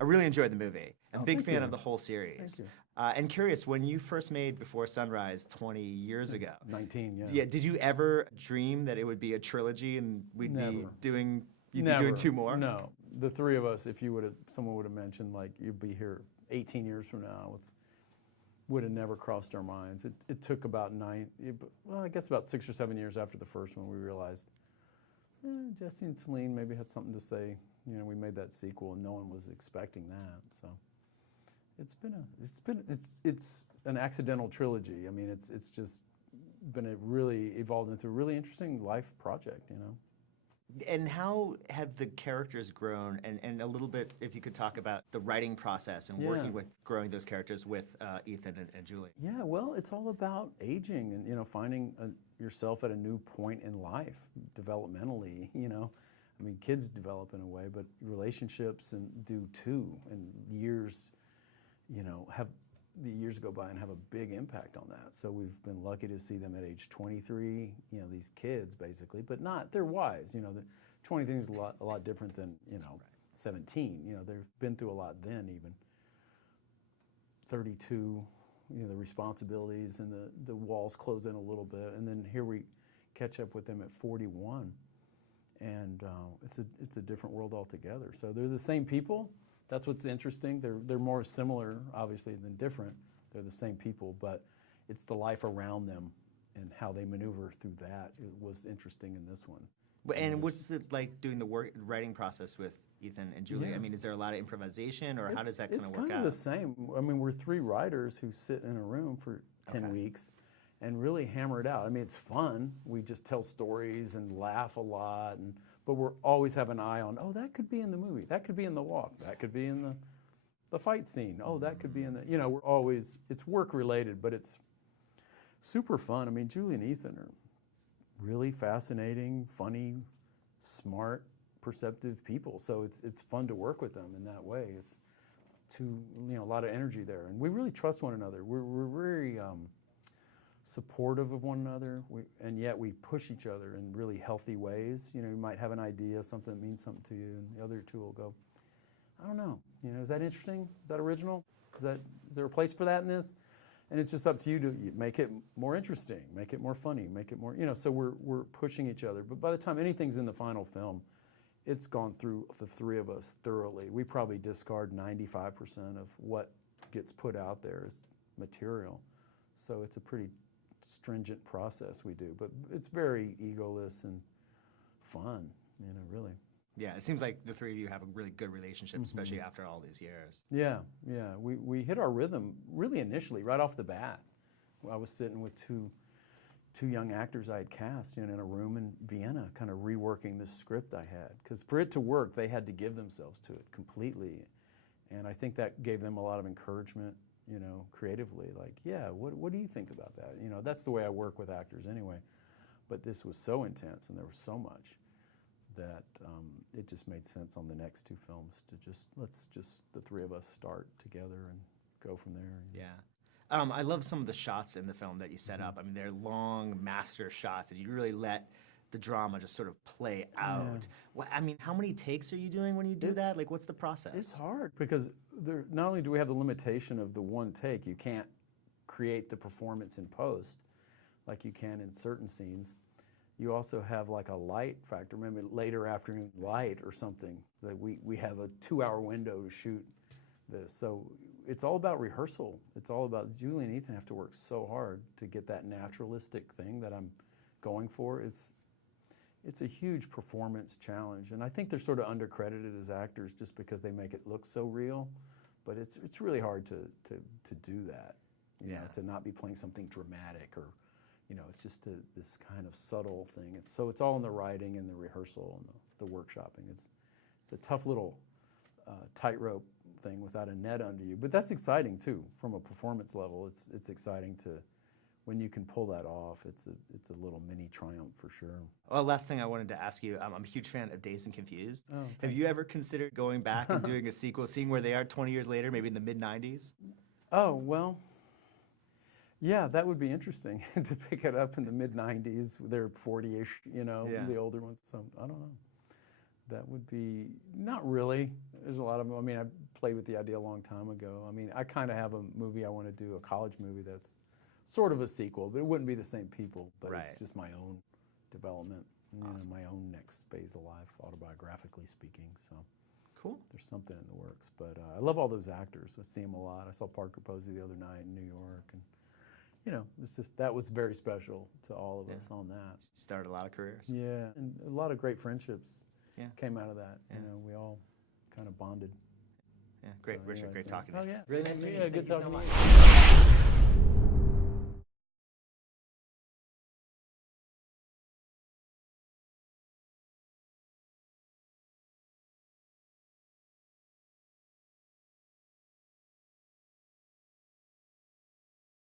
I really enjoyed the movie. I'm a big thank fan you. of the whole series. Thank you. And curious, when you first made Before Sunrise 20 years ago, 19, yeah. yeah, did you ever dream that it would be a trilogy and we'd be Never. doing, you'd Never. be doing two more? No. The three of us, if you would have, someone would have mentioned, like, you'd be here 18 years from now, would have never crossed our minds. It took about I guess about 6 or 7 years after the first one, we realized, Jesse and Celine maybe had something to say. You know, we made that sequel and no one was expecting that. So it's an accidental trilogy. I mean, it's just been evolved into a really interesting life project, you know. And how have the characters grown? And a little bit, if you could talk about the writing process and working with growing those characters with Ethan and Julie. Yeah, well, it's all about aging and, you know, finding yourself at a new point in life, developmentally, you know. I mean, kids develop in a way, but relationships do too. And years, you know, the years go by and have a big impact on that. So we've been lucky to see them at age 23, you know, these kids basically, but they're wise, you know, the 23 is a lot different than, you know, 17, you know, they've been through a lot then even. 32, you know, the responsibilities and the walls close in a little bit. And then here we catch up with them at 41. And it's a different world altogether. So they're the same people. That's what's interesting. They're more similar, obviously, than different. They're the same people, but it's the life around them and how they maneuver through that. It was interesting in this one. And what's it like doing the writing process with Ethan and Julie? Yeah. I mean, is there a lot of improvisation, or how does that kind of work out? It's kind of the same. I mean, we're three writers who sit in a room for 10 weeks and really hammer it out. I mean, it's fun. We just tell stories and laugh a lot, but we're always have an eye on, oh, that could be in the movie. That could be in the walk. That could be in the fight scene. Oh, that could be in the, you know, we're always, it's work related, but it's super fun. I mean, Julie and Ethan are really fascinating, funny, smart, perceptive people. So it's fun to work with them in that way. It's a lot of energy there. And we really trust one another. We're very supportive of one another, and yet we push each other in really healthy ways. You know, you might have an idea, something that means something to you, and the other two will go, I don't know, you know, is that interesting? Is that original? Is there a place for that in this? And it's just up to you to make it more interesting, make it more funny, make it more, you know, so we're pushing each other. But by the time anything's in the final film, it's gone through the three of us thoroughly. We probably discard 95% of what gets put out there as material. So it's a pretty stringent process we do, but it's very egoless and fun, you know, really. Yeah, it seems like the three of you have a really good relationship, especially after all these years. Yeah, we hit our rhythm really initially, right off the bat. I was sitting with two young actors I had cast, you know, in a room in Vienna, kind of reworking this script I had, because for it to work, they had to give themselves to it completely, and I think that gave them a lot of encouragement, you know, creatively, like, yeah, what do you think about that? You know, that's the way I work with actors anyway. But this was so intense and there was so much that it just made sense on the next two films to let's just the three of us start together and go from there. Yeah. I love some of the shots in the film that you set up. I mean, they're long master shots and you really let the drama just sort of play out. Yeah. Well, I mean, how many takes are you doing when you do that? Like, what's the process? It's hard because not only do we have the limitation of the one take, you can't create the performance in post like you can in certain scenes. You also have like a light factor, maybe later afternoon light or something. That we have a 2-hour window to shoot this. So it's all about rehearsal. It's all about, Julie and Ethan have to work so hard to get that naturalistic thing that I'm going for. It's a huge performance challenge, and I think they're sort of undercredited as actors just because they make it look so real, but it's really hard to do that, you know, to not be playing something dramatic or, you know, it's just this kind of subtle thing. It's all in the writing and the rehearsal and the workshopping. It's a tough little tightrope thing without a net under you, but that's exciting too from a performance level. It's exciting to. When you can pull that off, it's a little mini triumph for sure. Well, last thing I wanted to ask you, I'm a huge fan of Dazed and Confused. Oh, have you ever considered going back and doing a sequel, seeing where they are 20 years later, maybe in the mid-90s? Oh, well, yeah, that would be interesting to pick it up in the mid-90s. They're 40-ish, you know, the older ones. So I don't know. That would be, not really. There's a lot of them. I mean, I played with the idea a long time ago. I mean, I kind of have a movie I want to do, a college movie that's sort of a sequel, but it wouldn't be the same people, but it's just my own development, you know, my own next phase of life, autobiographically speaking. So Cool. there's something in the works. But I love all those actors. I see them a lot. I saw Parker Posey the other night in New York, and you know, it's just that was very special to all of us on that. Started a lot of careers. Yeah, and a lot of great friendships came out of that. Yeah. You know, we all kind of bonded. Yeah, great, So Richard. anyway, Great so- talking to you. Oh yeah, Really nice meeting you. good Thank you so talking to much. you.